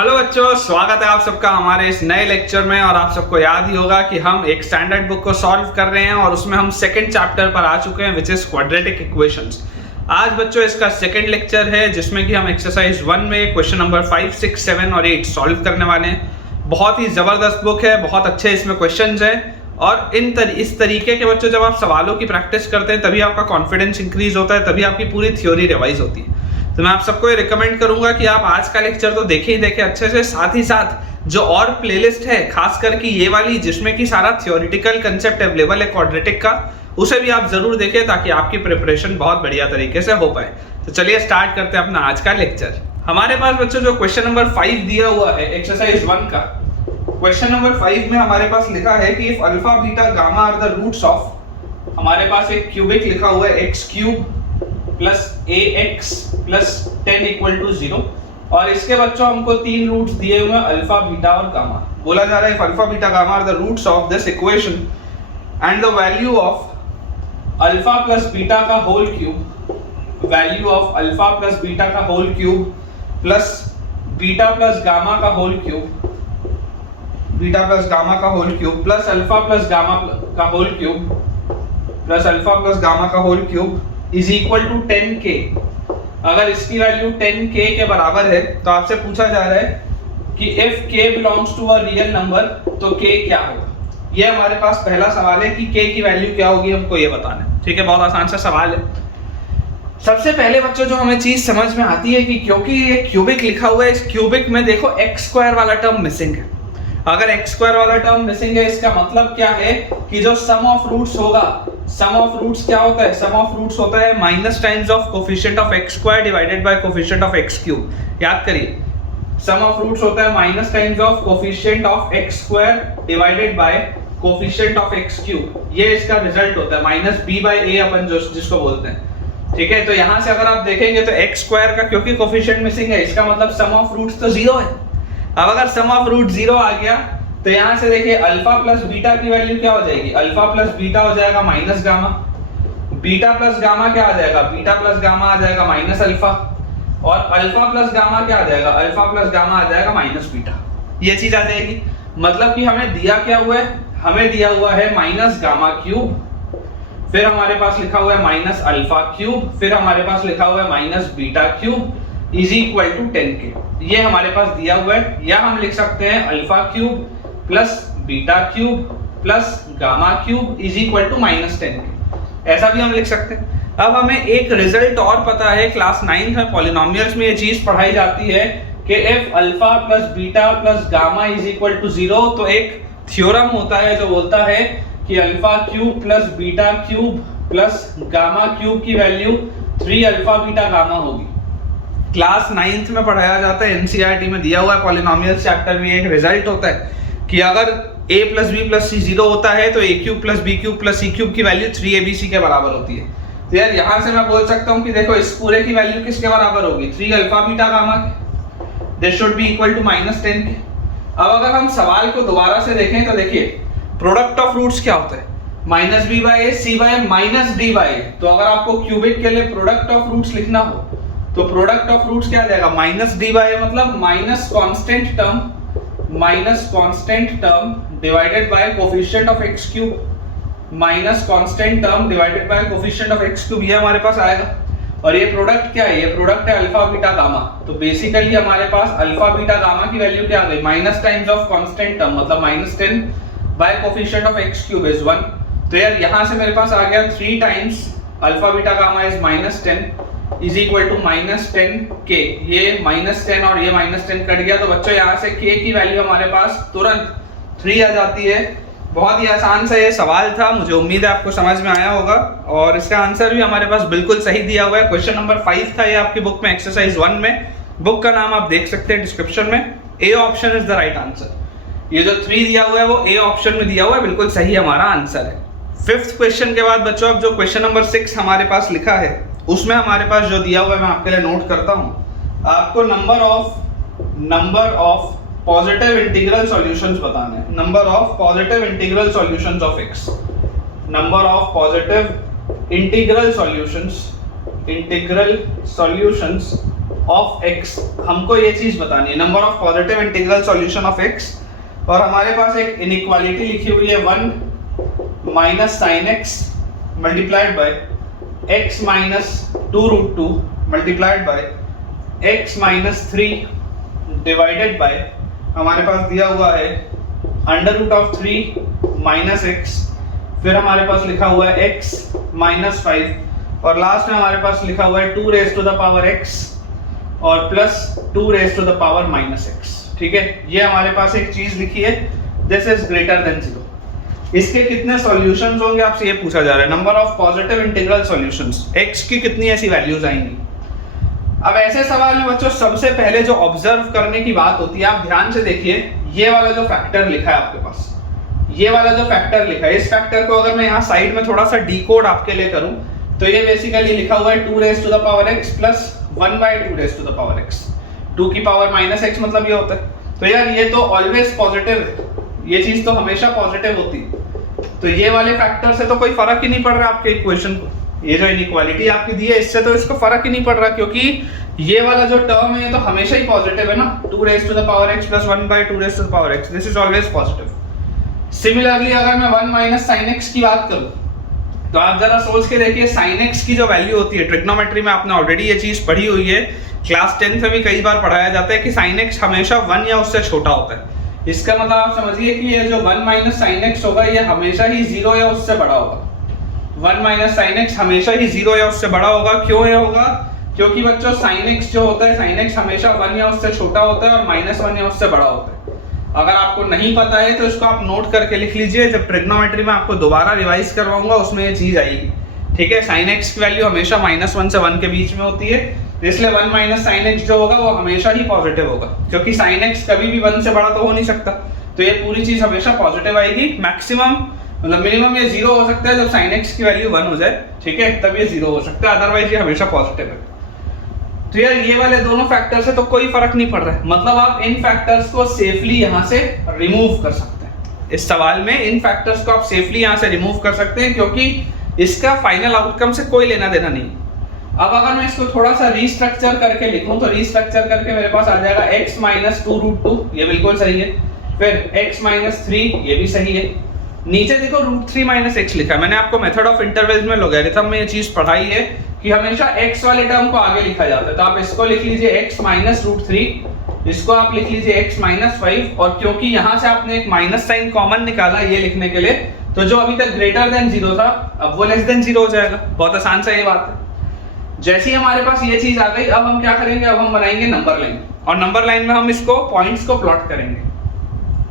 Hello बच्चों, स्वागत है आप सबका हमारे इस नए लेक्चर में। और आप सबको याद ही होगा कि हम एक स्टैंडर्ड बुक को सॉल्व कर रहे हैं और उसमें हम सेकंड चैप्टर पर आ चुके हैं, विच इज क्वाड्रेटिक इक्वेशंस। आज बच्चों इसका सेकंड लेक्चर है जिसमें कि हम एक्सरसाइज 1 में क्वेश्चन नंबर 5, 6, 7 और 8 सॉल्व करने वाले हैं। बहुत ही जबरदस्त बुक है, बहुत अच्छे इसमें क्वेश्चन है और इस तरीके के बच्चों जब आप सवालों की प्रैक्टिस करते हैं तभी आपका कॉन्फिडेंस इंक्रीज होता है, तभी आपकी पूरी थ्योरी रिवाइज होती है। तो मैं आप सबको ये रिकमेंड करूंगा कि आप आज का लेक्चर तो देखे ही देखे अच्छे से, साथ ही साथ जो और प्लेलिस्ट है खास करके ये वाली जिसमें कि सारा थ्योरेटिकल कंसेप्ट अवेलेबल है क्वाड्रेटिक का, उसे भी आप जरूर देखें ताकि आपकी प्रिपरेशन बहुत बढ़िया तरीके से हो पाए। तो चलिए स्टार्ट करते हैं अपना आज का लेक्चर। हमारे पास बच्चों जो क्वेश्चन नंबर 5 दिया हुआ है एक्सरसाइज 1 का, क्वेश्चन नंबर 5 में हमारे पास लिखा है कि if alpha beta gamma are the roots of, हमारे पास एक क्यूबिक लिखा हुआ है X cube plus ax plus 10 equal to 0 और इसके बच्चों हमको 3 रूट्स दिए हुए हैं अल्फा बीटा और गामा। बोला जा रहा है alpha beta gamma are the roots of this equation and the value of alpha plus beta का whole cube, value of alpha plus beta का whole cube plus beta plus gamma का whole cube, beta plus gamma का whole cube plus alpha plus gamma का whole cube plus alpha plus gamma का whole cube is equal to 10k। अगर इसकी value 10k के बराबर है तो आपसे पूछा जा रहा है कि if k belongs to a real number तो k क्या होगा। ये हमारे पास पहला सवाल है कि k की वैल्यू क्या होगी, हमको ये बताना है। ठीक है, बहुत आसान सा सवाल है। सबसे पहले बच्चों जो हमें चीज समझ में आती है कि क्योंकि ये क्यूबिक लिखा हुआ है, इस क्यूबिक में देखो x स्क्वायर वाला टर्म मिसिंग है। अगर x स्क्वायर वाला टर्म मिसिंग है इसका मतलब क्या है कि जो सम ऑफ रूट्स होगा, सम ऑफ रूट्स क्या होता है, सम ऑफ रूट्स होता है minus times of coefficient of x square divided by coefficient of x cube. याद करिए, सम ऑफ रूट्स होता है minus times of coefficient of x square divided by coefficient of x cube. ये इसका रिजल्ट होता है माइनस b बाय a अपन जिसको बोलते हैं। ठीक है, तो यहां से अगर आप देखेंगे तो x स्क्वायर का क्योंकि कोफिशिएंट मिसिंग है इसका मतलब सम ऑफ रूट्स तो 0 है। अब अगर सम ऑफ रूट 0 आ गया तो यहां से देखिए अल्फा प्लस बीटा की वैल्यू क्या हो जाएगी, अल्फा प्लस बीटा हो जाएगा minus gamma, beta plus gamma क्या आ जाएगा, बीटा प्लस गामा आ जाएगा माइनस अल्फा, और अल्फा प्लस गामा क्या आ जाएगा, अल्फा प्लस गामा आ जाएगा माइनस बीटा। ये चीज आ जाएगी। मतलब कि हमें दिया क्या हुआ है, हमें दिया हुआ है माइनस गामा क्यूब, फिर हमारे पास लिखा हुआ है माइनस अल्फा क्यूब, फिर हमारे पास लिखा हुआ है minus beta cube is equal to 10k। ये हमारे पास दिया हुआ है। या हम लिख सकते हैं alpha cube plus beta cube plus gamma cube is equal to minus 10k, ऐसा भी हम लिख सकते हैं। अब हमें एक रिजल्ट और पता है, क्लास 9th में पॉलिनोमियल्स में ये चीज पढ़ाई जाती है कि if alpha plus beta plus gamma is equal to 0 तो एक थ्योरम होता है जो बोलता है कि alpha cube plus beta cube plus gamma cube की वैल्यू 3 अल्फा बीटा गामा होगी। क्लास 9th में पढ़ाया जाता है, एनसीईआरटी में दिया हुआ है पॉलिनोमियल्स चैप्टर में एक रिजल्ट होता है कि अगर a plus B plus C 0 होता है तो a cube plus B cube plus C cube की वैल्यू 3abc के बराबर होती है। तो यार यहां से मैं बोल सकता हूं कि देखो इस पूरे की वैल्यू किसके बराबर होगी, 3 अल्फा बीटा गामा के। This should be equal to minus 10k। अब अगर हम सवाल को दोबारा से देखें तो देखिए प्रोडक्ट ऑफ रूट्स क्या होता है, minus B by A C by minus D by. तो अगर आपको क्यूबिक के लिए प्रोडक्ट ऑफ रूट्स लिखना हो तो प्रोडक्ट ऑफ रूट्स क्या आ जाएगा, माइनस डी बाय मतलब minus constant term, minus constant term divided by coefficient of x cube, minus constant term divided by coefficient of x cube. ये हमारे पास आएगा। और ये प्रोडक्ट क्या है, ये प्रोडक्ट है अल्फा बीटा गामा। तो बेसिकली हमारे पास अल्फा बीटा गामा की वैल्यू क्या आ गई, minus times of constant term मतलब minus 10 by coefficient of x cube is 1। तो यार यहां से मेरे पास आ गया 3 times alpha beta gamma is minus 10 is equal to minus 10k। ये माइनस 10 और ये माइनस 10 कट गया तो बच्चों यहाँ से k की वैल्यू हमारे पास तुरंत 3 आ जाती है। बहुत ही आसान सा ये सवाल था, मुझे उम्मीद है आपको समझ में आया होगा और इसका आंसर भी हमारे पास बिल्कुल सही दिया हुआ है। क्वेश्चन नंबर 5 था ये आपकी बुक में एक्सरसाइज 1 में। बुक का नाम आप देख सकते हैं डिस्क्रिप्शन में। A option is the right answer. ये जो 3 दिया हुआ है वो ए ऑप्शन में दिया हुआ है, बिल्कुल सही हमारा आंसर है। 5th क्वेश्चन के बाद बच्चों अब जो क्वेश्चन नंबर 6 हमारे पास लिखा है उसमें हमारे पास जो दिया हुआ है मैं आपके लिए नोट करता हूं। आपको number of positive integral solutions बताने हैं, number of positive integral solutions of x, number of positive integral solutions of x, हमको ये चीज बतानी है, number of positive integral solution of x. और हमारे पास एक इनइक्वालिटी लिखी हुई है 1 minus sine x multiplied by x minus 2√2 multiplied by x minus 3 divided by, हमारे पास दिया हुआ है √3 माइनस एक्स, फिर हमारे पास लिखा हुआ है x माइनस 5 और लास्ट में हमारे पास लिखा हुआ है 2 raise to the power x और plus 2 raise to the power minus x। ठीक है, ये हमारे पास एक चीज लिखी है, दिस इज ग्रेटर देन 0। इसके कितने सॉल्यूशंस होंगे आपसे ये पूछा जा रहा है, number of positive integral solutions, x की कितनी ऐसी वैल्यूज आएंगी। अब ऐसे सवाल में बच्चों सबसे पहले जो ऑब्जर्व करने की बात होती है, आप ध्यान से देखिए, ये वाला जो फैक्टर लिखा है आपके पास, ये वाला जो फैक्टर लिखा है, इस फैक्टर को अगर मैं यहाँ साइड में थोड़ा सा डिकोड आपके लिए करूं तो ये बेसिकली लिखा हुआ है 2 raise to the power x plus 1/2 raise to the power x, 2 की पावर माइनस x मतलब ये होता है। तो यार ये तो ऑलवेज पॉजिटिव है, ये चीज तो हमेशा पॉजिटिव होती है, तो ये वाले फैक्टर से तो कोई फर्क ही नहीं पड़ रहा आपके इक्वेशन को, ये जो इनइक्वालिटी आपकी दी है इससे तो इसको फर्क ही नहीं पड़ रहा, क्योंकि ये वाला जो टर्म है ये तो हमेशा ही पॉजिटिव है ना, 2 raise to the power x plus 1/2 raise to the power x, this is always positive. Similarly अगर मैं 1 माइनस साइन x की बात करूं तो आप जरा सोच के देखिए, साइन x की जो वैल्यू होती है, ट्रिग्नोमेट्री में आपने ऑलरेडी ये चीज पढ़ी हुई है, क्लास 10th में भी कई बार पढ़ाया जाता है कि साइन x हमेशा 1 या उससे छोटा होता है। इसका मतलब आप समझिए कि ये जो 1 माइनस साइन x होगा ये हमेशा ही 0 या उससे बड़ा होगा। 1 माइनस साइन x हमेशा ही 0 या उससे बड़ा होगा। क्यों ये होगा? क्योंकि बच्चों साइन x जो होता है, साइन x हमेशा 1 या उससे छोटा होता है और -1 या उससे बड़ा होता है। अगर आपको नहीं पता है तो इसको आप नोट करके लिख लीजिए, जब ट्रिग्नोमेट्री में आपको दोबारा रिवाइज करवाऊंगा उसमें ये चीज आएगी। ठीक है, साइन x की वैल्यू हमेशा -1 से 1 के बीच में होती है, इसलिए 1 माइनस साइन x जो होगा वो हमेशा ही पॉजिटिव होगा, क्योंकि साइन x कभी भी 1 से बड़ा तो हो नहीं सकता, तो ये पूरी चीज हमेशा पॉजिटिव आएगी। मैक्सिमम मतलब मिनिमम ये 0 हो सकता है जब साइन x की वैल्यू 1 हो जाए, ठीक है, तब ये 0 हो सकता है, अदरवाइज ये हमेशा पॉजिटिव है। तो यार ये वाले दोनों फैक्टर से तो कोई फर्क नहीं पड़ रहा है, मतलब आप इन फैक्टर्स को सेफली यहाँ से रिमूव कर सकते हैं। इस सवाल में इन फैक्टर्स को आप सेफली यहाँ से रिमूव कर सकते हैं, क्योंकि इसका फाइनल आउटकम से कोई लेना देना नहीं। अब अगर मैं इसको थोड़ा सा रीस्ट्रक्चर करके लिखूं तो रीस्ट्रक्चर करके मेरे पास आ जाएगा x माइनस 2√2, ये बिल्कुल सही है, फिर x माइनस 3, ये भी सही है, नीचे देखो √3 माइनस x लिखा है। मैंने आपको मेथड ऑफ इंटरवल्स में लॉगरिथम में ये चीज पढ़ाई है कि हमेशा x वाले टर्म को आगे लिखा जाता है, तो आप इसको लिख लीजिए x माइनस √3, इसको आप लिख लीजिए x माइनस 5, और क्योंकि यहाँ से आपने एक माइनस साइन कॉमन निकाला ये लिखने के लिए, तो जो अभी तक ग्रेटर देन 0 था अब वो लेस देन 0 हो जाएगा। बहुत आसान सा ये बात है। जैसे ही हमारे पास ये चीज आ गई, अब हम क्या करेंगे, अब हम बनाएंगे नंबर लाइन, और नंबर लाइन में हम इसको पॉइंट्स को प्लॉट करेंगे।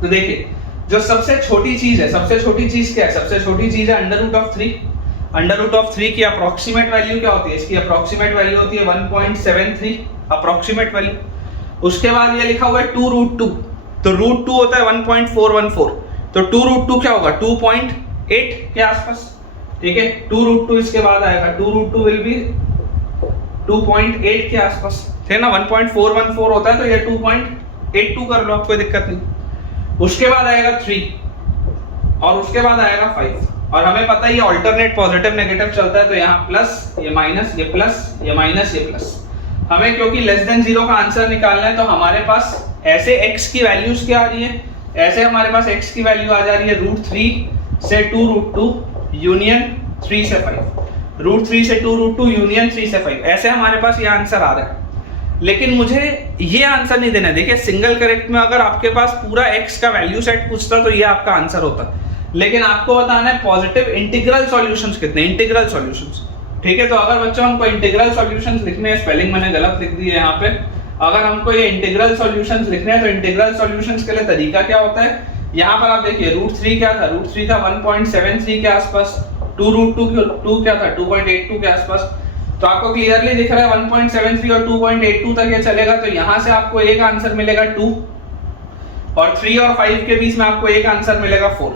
तो देखिए जो सबसे छोटी चीज है, सबसे छोटी चीज क्या है, सबसे छोटी चीज है √3। √3 की अप्रोक्सीमेट वैल्यू क्या होती है, इसकी अप्रोक्सीमेट वैल्यू होती है 1.73 अप्रोक्सीमेट वैल्यू। उसके बाद ये लिखा हुआ है 2√2, तो √2 होता है 1.414, तो 2√2 क्या होगा 2.8 के आसपास। ठीक है, 2√2 इसके बाद आएगा, 2√2 विल बी 2.8 के आसपास, ठीक है ना, 1.414 होता है तो ये 2.82 कर लो, कोई दिक्कत नहीं। उसके बाद आएगा 3 और उसके बाद आएगा 5, और हमें पता है ये ऑल्टरनेट पॉजिटिव नेगेटिव चलता है, तो यहाँ प्लस, ये माइनस, ये प्लस, ये माइनस, ये प्लस। हमें क्योंकि लेस देन 0 का आंसर निकालना है, तो हमारे पास ऐसे x की वैल्यूज क्या आ रही है, ऐसे हमारे पास x की वैल्यू आ जा रही है √3 से 2√2 यूनियन 3 से 5, √3 से 2√2 यूनियन 3 से 5, ऐसे हमारे पास ये आंसर आ रहा है। लेकिन मुझे ये आंसर नहीं देना है। देखिए सिंगल करेक्ट में अगर आपके पास पूरा x का वैल्यू सेट पूछता तो ये आपका आंसर होता, लेकिन आपको बताना है पॉजिटिव इंटीग्रल सॉल्यूशंस कितने, इंटीग्रल सॉल्यूशंस। ठीक है, तो अगर बच्चों हमको इंटीग्रल सॉल्यूशंस लिखने हैं, स्पेलिंग मैंने गलत लिख दी है यहाँ पे, अगर हमको ये इंटीग्रल सॉल्यूशंस लिखने हैं तो इंटीग्रल सॉल्यूशंस के लिए तरीका क्या होता है, यहाँ पर आप देखिए √3 क्या था, √3 था 1.73 के आसपास, 2√2 क्या था 2.82 के आसपास, तो आपको क्लियरली दिख रहा है 1.73 और 2.82 तक ये चलेगा, तो यहाँ से आपको एक आंसर मिलेगा 2, और 3 और 5 के बीच में आपको एक आंसर मिलेगा 4।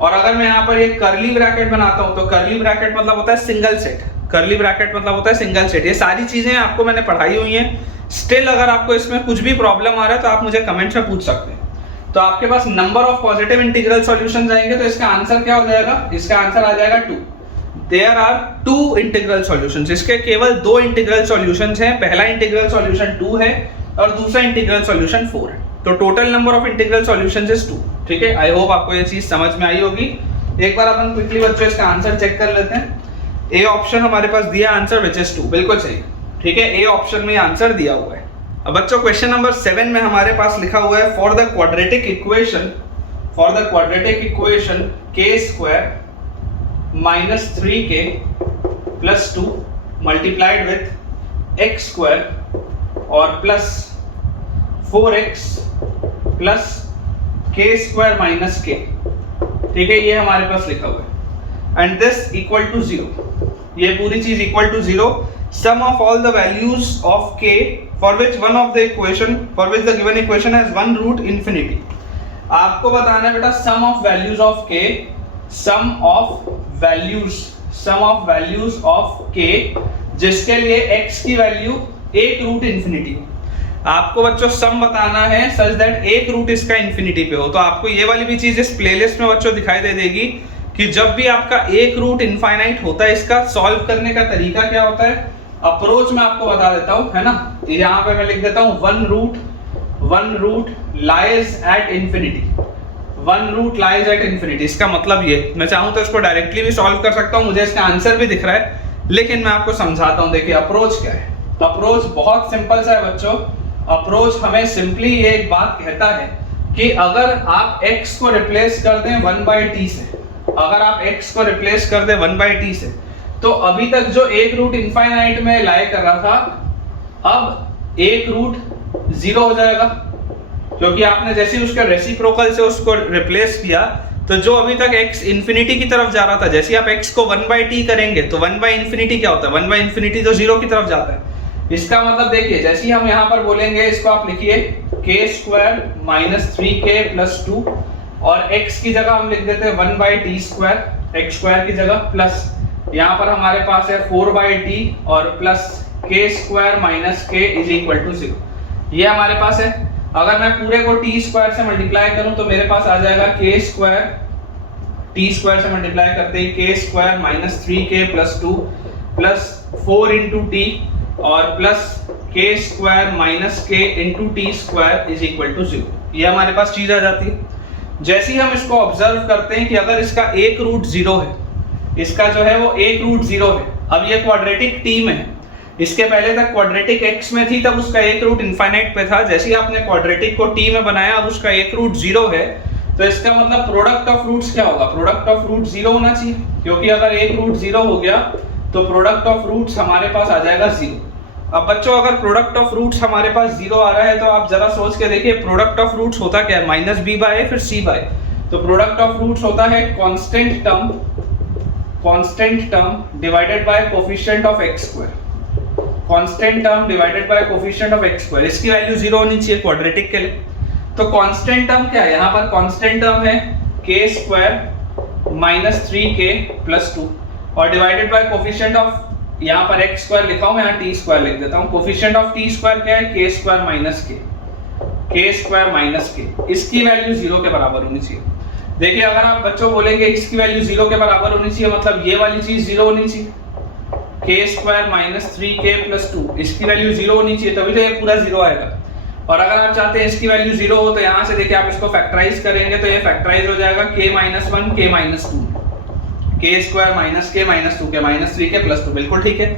और अगर मैं यहाँ पर एक कर्ली ब्रैकेट बनाता हूँ, तो कर्ली ब्रैकेट मतलब होता है सिंगल सेट, कर्ली ब्रैकेट मतलब होता है सिंगल सेट। ये सारी चीजें आपको मैंने पढ़ाई हुई हैं। स्टिल अगर आपको इसमें कुछ भी प्रॉब्लम आ रहा है तो आप मुझे कमेंट्स में पूछ सकते हैं। तो आपके पास number of positive integral solutions आएंगे, तो इसका आंसर क्या हो जाएगा, इसका आंसर आ जाएगा 2। देयर आर 2 इंटीग्रल सॉल्यूशंस, इसके केवल 2 इंटीग्रल सॉल्यूशंस हैं। पहला इंटीग्रल सॉल्यूशन 2 है और दूसरा इंटीग्रल सॉल्यूशन 4 है। तो total number of integral solutions is 2। ठीक है, आई होप आपको ये चीज समझ में आई होगी। एक बार अपन क्विकली बच्चों इसका आंसर चेक कर लेते हैं। ए ऑप्शन हमारे पास दिया आंसर विच इज 2, बिल्कुल सही। ठीक है, ए ऑप्शन में आंसर दिया हुआ है। अब बच्चों क्वेश्चन नंबर 7 में हमारे पास लिखा हुआ है फॉर द क्वाड्रेटिक इक्वेशन के square minus 3k plus 2 multiplied with x square और प्लस 4x प्लस के स्क्वायर माइनस के। ठीक है, ये हमारे पास लिखा हुआ है एंड दिस इक्वल टू 0, ये पूरी चीज equal to 0 sum of all the values of k for which the given equation has one root infinity। आपको बताना है बेटा sum of values of k, sum of values of k जिसके लिए x की वैल्यू एक रूट इंफिनिटी हो। आपको बच्चों सम बताना है सच दैट एक रूट इसका इंफिनिटी पे हो। तो आपको ये वाली भी चीज इस प्लेलिस्ट में बच्चों दिखाई दे देगी कि जब भी आपका एक रूट इनफाइनाइट होता है, इसका सॉल्व करने का तरीका क्या होता है, अप्रोच मैं आपको बता देता हूं, है ना। यहाँ पे मैं लिख देता हूं one root lies at infinity. इसका मतलब ये, मैं चाहूं तो इसको डायरेक्टली भी सॉल्व कर सकता हूं, मुझे इसका आंसर भी दिख रहा है, लेकिन मैं आपको समझाता हूं। देखिए अप्रोच क्या है। अप्रोच बहुत सिंपल सा है बच्चों। अप्रोच हमें सिंपली ये एक बात कहता है कि अगर आप x को रिप्लेस कर दें 1/t से, अगर आप x को रिप्लेस कर दें 1/t से, तो अभी तक जो एक रूट इनफाइनाइट में लाई कर रहा था, अब एक रूट 0 हो जाएगा, क्योंकि आपने जैसे उसके रेसिप्रोकल से उसको रिप्लेस किया, तो जो अभी तक x इंफिनिटी की तरफ जा रहा था, जैसे आप x को 1/t करेंगे तो 1/इंफिनिटी क्या होता है, 1/इंफिनिटी तो 0 की तरफ जाता है। इसका मतलब देखिए, जैसे ही हम यहाँ पर बोलेंगे, इसको आप लिखिए k square minus 3k plus 2 और x की जगह हम लिख देते हैं 1/t स्क्वायर, x स्क्वायर की जगह, प्लस यहाँ पर हमारे पास है 4/t और plus k square minus k is equal to 0। ये हमारे पास है। अगर मैं पूरे को t स्क्वायर से मल्टीप्लाई करूं तो मेरे पास आ जाएगा k स्क्वायर, t स्क्वायर से मल्टीप्लाई करते ही k square minus 3k plus 2 plus 4 into t और plus k square minus k into T square is equal to 0। ये हमारे पास चीज आ जाती है। जैसे ही हम इसको ऑब्जर्व करते हैं कि अगर इसका एक रूट 0 है, इसका जो है वो एक रूट 0 है, अब ये क्वाड्रेटिक टी में है, इसके पहले तक क्वाड्रेटिक x में थी, तब उसका एक रूट इनफाइनाइट पे था। जैसे ही आपने क्वाड्रेटिक को t में बनाया, अब उसका एक रूट 0 है, तो इसका मतलब प्रोडक्ट ऑफ रूट्स क्या होगा, प्रोडक्ट ऑफ रूट 0 होना चाहिए, क्योंकि अगर एक रूट 0 हो गया तो प्रोडक्ट ऑफ रूट्स हमारे पास आ जाएगा 0। अब बच्चों अगर प्रोडक्ट ऑफ रूट्स हमारे पास 0 आ रहा है, तो आप जरा सोच के देखिए प्रोडक्ट ऑफ रूट्स होता क्या है, माइनस b बाय फिर c बाय। तो प्रोडक्ट ऑफ रूट्स होता है constant term divided by coefficient of x square, constant term divided by coefficient of x square. इसकी वैल्यू 0 होनी चाहिए क्वाड्रेटिक के लिए। तो कांस्टेंट टर्म क्या है, यहाँ पर कांस्टेंट टर्म है k square minus 3k plus 2 और डिवाइडेड बाय कोफिशिएंट ऑफ, यहाँ पर x स्क्वायर लिखा हूं, यहाँ t स्क्वायर लिख देता हूं। कोफिशिएंट ऑफ t स्क्वायर क्या है, k स्क्वायर माइनस k। इसकी वैल्यू 0 के बराबर होनी चाहिए। देखिए अगर आप बच्चों बोलेंगे इसकी वैल्यू 0 के बराबर होनी चाहिए, मतलब ये वाली चीज 0 होनी चाहिए, k square minus 3k plus 2, इसकी वैल्यू 0 होनी चाहिए, तभी तो ये पूरा 0 आएगा। और अगर आप चाहते हैं इसकी वैल्यू 0 हो, तो यहाँ से देखिए आप इसको फैक्टराइज करेंगे तो ये फैक्टराइज हो जाएगा k minus 1 k minus 2, k square minus k minus 2k minus 3k plus 2। बिल्कुल ठीक है।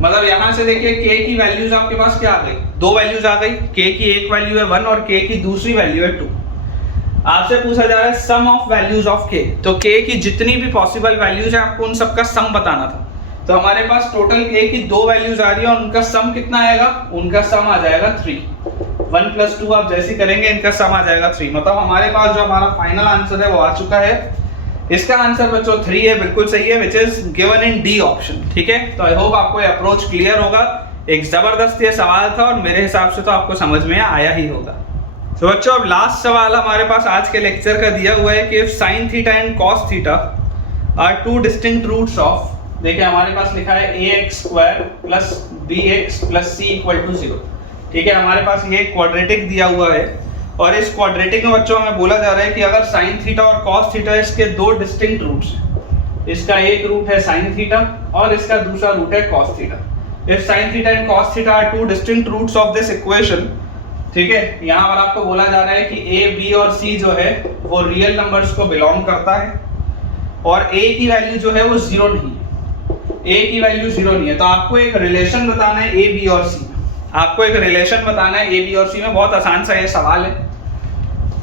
मतलब यहाँ से देखिए k की वैल्यूज आपके पास क्या आ गई, 2 वैल्यूज आ गई। k की एक वैल्यू है 1 और k की दूसरी वैल्यू है 2। आपसे पूछा जा रहा है सम ऑफ वैल्यूज ऑफ k, तो k की जितनी भी पॉसिबल वैल्यूज है आपको उन सबका सम बताना था। तो हमारे पास टोटल k की 2 वैल्यूज आ रही है और उनका सम कितना आएगा, उनका सम आ जाएगा 3। 1 प्लस 2 आप जैसे करेंगे इनका सम आ जाएगा 3। मतलब हमारे पास जो हमारा फाइनल आंसर है वो आ चुका है। इसका आंसर बच्चों 3 है, बिल्कुल सही है, which is given in D option. ठीक है, तो आई होप आपको ये अप्रोच क्लियर होगा। एक जबरदस्त ये सवाल था और मेरे हिसाब से तो आपको समझ में आया ही होगा। तो बच्चों अब लास्ट सवाल हमारे पास आज के लेक्चर का दिया हुआ है कि if sine theta and cos theta are 2 distinct roots of, देखिए हमारे पास लिखा है ax square plus bx plus c equal to 0। ठीक है, हमारे पास ये क्वाड्रेटिक दिया हुआ है और इस क्वाड्रेटिक में बच्चों हमें बोला जा रहा है कि अगर साइन थीटा और कॉस थीटा इसके 2 डिस्टिंक्ट रूट्स हैं, इसका एक रूट है साइन थीटा और इसका दूसरा रूट है cos theta. If sine theta and cos theta are two distinct roots of this equation, ठीक है, यहाँ पर आपको बोला जा रहा है कि ए, बी और सी जो है वो रियल नंबर्स को बिलोंग करता है और ए की वैल्यू जो है वो जीरो नहीं है, ए की वैल्यू जीरो नहीं है। तो आपको एक रिलेशन बताना है ए, बी और सी में, आपको एक रिलेशन बताना है ए, बी और सी में। बहुत आसान सा ये सवाल है।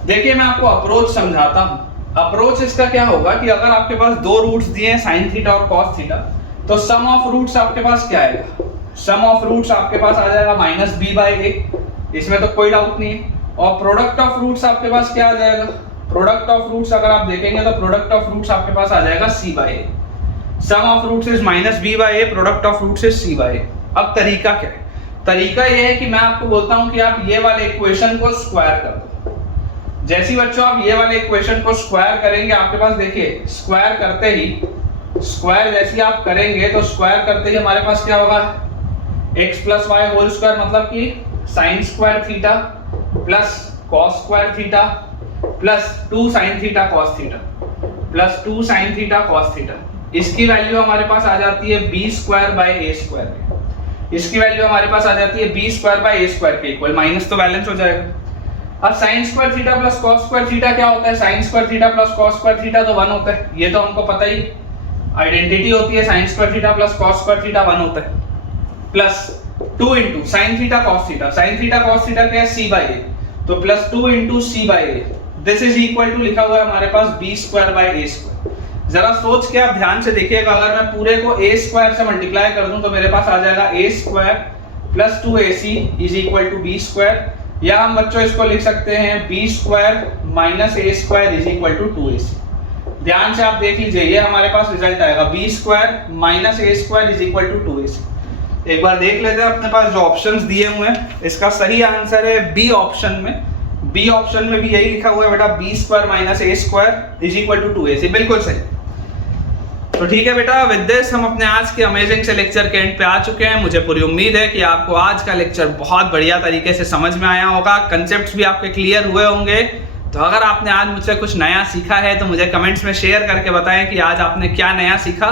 देखिए मैं आपको अप्रोच समझाता हूँ। अप्रोच इसका क्या होगा कि अगर आपके पास दो रूट्स दिए हैं साइन थीटा और कॉस थीटा, तो सम ऑफ रूट्स आपके पास क्या आएगा? सम ऑफ रूट्स आपके पास आ जाएगा माइनस बी बाई ए, इसमें तो कोई डाउट नहीं है। और प्रोडक्ट ऑफ रूट्स आपके पास क्या आ जाएगा? प्रोडक्ट ऑफ रूट्स अगर आप देखेंगे तो प्रोडक्ट ऑफ रूट्स आपके पास आ जाएगा C by A. Sum of roots is minus B by A, product of roots is C by A. अब तरीका क्या है? तरीका ये है कि मैं आपको बोलता हूं कि आप ये वाले इक्वेशन को स्क्वायर कर दो। जैसी बच्चों आप ये वाले इक्वेशन को स्क्वायर करेंगे, आपके पास देखिए स्क्वायर करते ही, स्क्वायर जैसे आप करेंगे तो स्क्वायर करते ही हमारे पास क्या होगा? x plus Y whole square, मतलब कि sine square theta plus cos square theta plus 2 sine theta cos theta plus 2 sine theta cos theta. इसकी वैल्यू हमारे पास आ जाती है B square by A square. इसकी वैल्यू हमारे पास आ जाती है B square by A square के इक्वल, माइनस तो बैलेंस हो जाएगा। अब sine square theta plus cos square theta क्या होता है? Sine square theta plus cos square theta तो 1 होता है, ये तो हमको पता ही, आइडेंटिटी होती है। Sine square theta plus cos square theta 1 होता है, plus 2 into sine theta cos theta. Sine theta cos theta क्या है? सी बाई ए, तो plus 2 into C by A, this is equal to लिखा हुआ है हमारे पास B square by A square. जरा सोच के आप ध्यान से देखिएगा, अगर मैं पूरे को ए स्क्वायर से मल्टीप्लाई कर दूं तो मेरे पास आ जाएगा A square plus 2ac is equal to B square, या हम बच्चों इसको लिख सकते हैं B square minus A square is equal to 2ac। ध्यान से आप देख लीजिए, ये हमारे पास रिजल्ट आएगा B square minus A square is equal to 2ac। एक बार देख लेते हैं अपने पास जो ऑप्शंस दिए हुए हैं, इसका सही आंसर है बी ऑप्शन में। बी ऑप्शन में भी यही लिखा हुआ है बेटा, B square minus A square is equal to 2ac, बिल्कुल सही। तो ठीक है बेटा, विद दिस हम अपने आज के अमेजिंग से लेक्चर के एंड पे आ चुके हैं। मुझे पूरी उम्मीद है कि आपको आज का लेक्चर बहुत बढ़िया तरीके से समझ में आया होगा, कंसेप्ट्स भी आपके क्लियर हुए होंगे। तो अगर आपने आज मुझसे कुछ नया सीखा है तो मुझे कमेंट्स में शेयर करके बताएं कि आज आपने क्या नया सीखा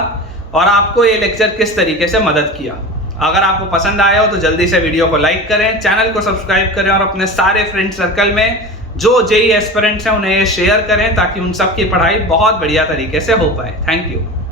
और आपको ये लेक्चर किस तरीके से मदद किया। अगर आपको पसंद आया हो तो जल्दी से वीडियो को लाइक करें, चैनल को सब्सक्राइब करें और अपने सारे फ्रेंड सर्कल में जो जेईई एस्पिरेंट्स हैं उन्हें ये शेयर करें ताकि उन सब की पढ़ाई बहुत बढ़िया तरीके से हो पाए। Thank you.